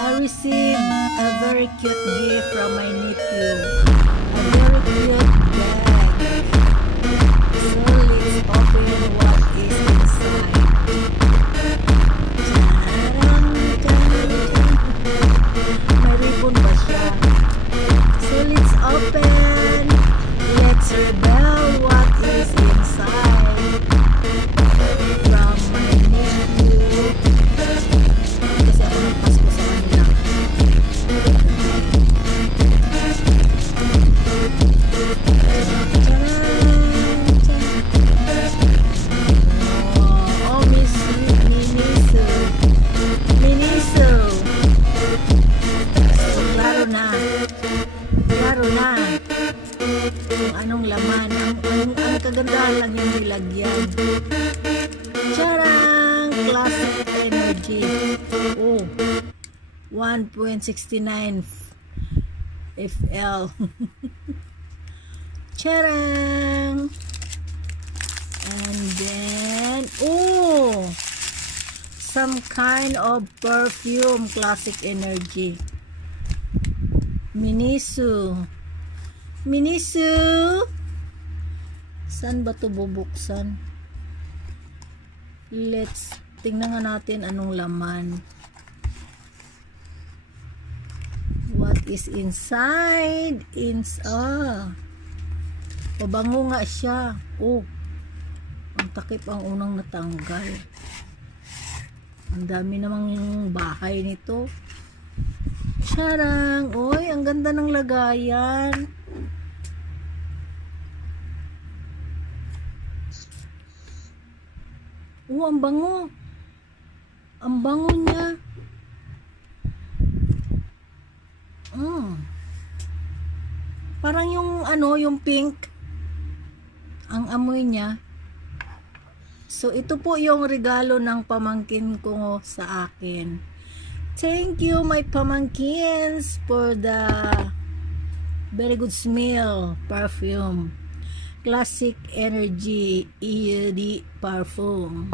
I received a very cute gift from my nephew. A very cute bag. So let's open what is inside. Tarang, tarang. May ribbon ba siya? So let's open. Let's reveal what is inside. From my nephew. Kasi ako nagpasko sa kanila. Oh, Miniso. Miniso. So, klaro na. Klaro na. Kung anong laman. Ang kagandahan lang yung nilagyan. Charang! Classic Energy. Oh. 1.69 FL. Charang! And then, oh! Some kind of perfume. Classic Energy. Miniso. Miniso! Saan ba ito bubuksan? Let's tingnan nga natin anong laman. What is inside? Pabango nga siya. Oh, ang takip ang unang natanggal. Ang dami namang bahay nito. Charang! Oy, ang ganda ng lagayan. Oh, ang bango. Ang bango niya. Parang yung yung pink. Ang amoy niya. So, ito po yung regalo ng pamangkin ko sa akin. Thank you, my pamangkins, for the very good smell perfume. Classic Energy ED Parfum.